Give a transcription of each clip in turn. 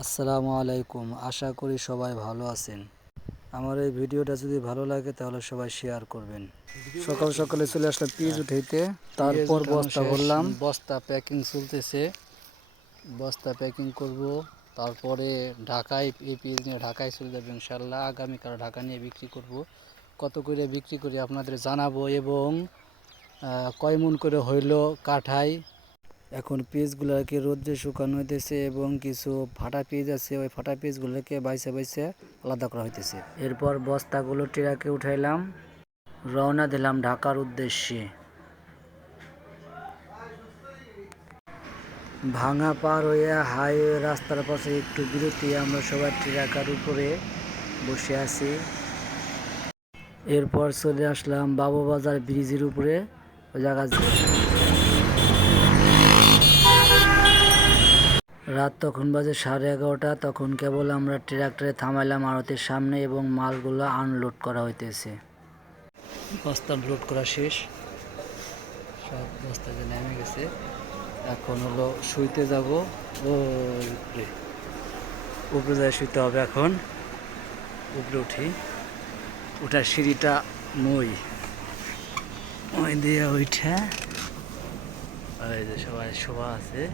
আসসালামু আলাইকুম। আশা করি সবাই ভালো আছেন। আমার এই ভিডিওটা যদি ভালো লাগে তাহলে সবাই শেয়ার করবেন। সকাল সকালে চলে আসলাম পিজ উঠাইতে। তারপর বস্তা ভরলাম। বস্তা প্যাকিং চলতেছে। বস্তা প্যাকিং করব। তারপরে ঢাকায় এই পিস নিয়ে ঢাকায় চলে যাবে ইনশাল্লাহ আগামীকাল ঢাকা নিয়ে বিক্রি করব। কত করে বিক্রি করি আপনাদের জানাব এবং কয় মন করে হইল কাঠায়? এখন পিসগুলোকে রোদ্রে শুকানো হইতেছে এবং কিছু ফাটা পিস আছে, ওই ফাটা পিসগুলোকে বাইসে বাইসে আলাদা করা হইতেছে। এরপর বস্তাগুলো ট্রাকে উঠাইলাম, রওনা দিলাম ঢাকার উদ্দেশ্যে। ভাঙা পার হয়ে হাইওয়ে রাস্তার পাশে একটু বিরতি আমরা সবাই ট্রাকার উপরে বসে আছি। এরপর চলে আসলাম বাবুবাজার ব্রিজের উপরে, ওই জায়গা রাত তখন বাজে সাড়ে এগারোটা, তখন কেবল আমরা ট্রাক্টরে থামাইলাম আড়তের সামনে এবং মালগুলো আনলোড করা হইতেছে। বস্তা লোড করা শেষ। সব বস্তা যে নেমে গেছে, এখন হলো শুইতে যাব। উপরে। উপরে যায় শুইতে হবে এখন। উপরে উঠি। ওটার সিঁড়িটা মই। ওই দিয়ে ওইটা সবাই শোয়া আছে।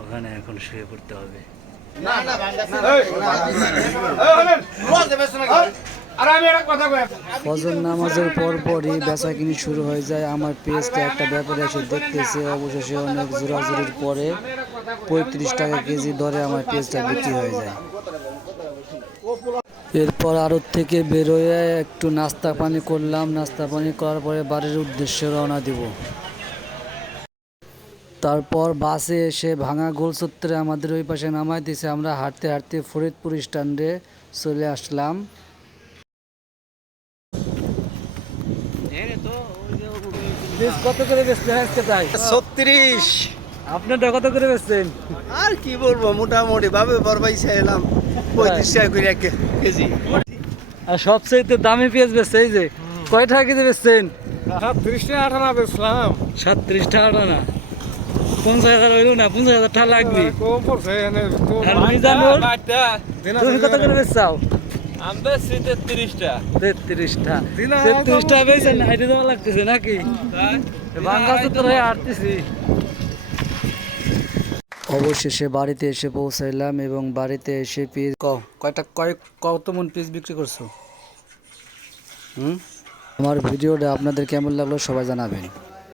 ওখানে এখন শুয়ে পড়তে হবে। ফজর নামাজের পর পরই বেচা কিনি শুরু হয়ে যায়। আমার পেজটা একটা ব্যাপারে এসে দেখতেছে। অবশেষে অনেক জোরাজুরির পরে পঁয়ত্রিশ টাকা কেজি দরে আমার পেজটা বিক্রি হয়ে যায়। এরপর আড়ত থেকে বেরোয় একটু নাস্তা পানি করলাম। নাস্তা পানি করার পরে বাড়ির উদ্দেশ্যে রওনা দিব। তারপর বাসে এসে ভাঙা গোল চত্বরে আমাদের ওই পাশে নামাই দিয়েছে আমরা হাঁটতে হাঁটতে ফরিদপুর স্ট্যান্ডে চলে আসলাম। কত করে বেচলেন আজকে তাই? ছত্রিশ। আপনারটা কত করে বেচছেন আর কি বলব মোটামুটি ভাবে বরবাইছে এলাম। পঁয়ত্রিশ টাকা করে কেজি। আর সবচেয়ে দামি পেঁয়াজ বেচছে এই যে কয় টাকা কেজি বেচছেন? সাতত্রিশ টাকা বেচলাম। সাতত্রিশ টাকা না পঞ্চাশ হাজার হইল না পঞ্চাশ হাজার টাকা লাগবে। মিজানুর তুমি কত করে বেচছাও তেত্রিশটা। তেত্রিশটা তেত্রিশটা বেচেন হাইটে দেওয়া লাগতেছে নাকি? বাঙ্গা তো হয়ে হাঁটতেছি। অবশেষে বাড়িতে এসে পৌঁছাইলাম এবং বাড়িতে এসে পিস কয়টা কয় কত মন পিস বিক্রি করছ? হুম? আমার ভিডিওটা আপনাদের কেমন লাগল সবাই জানাবেন।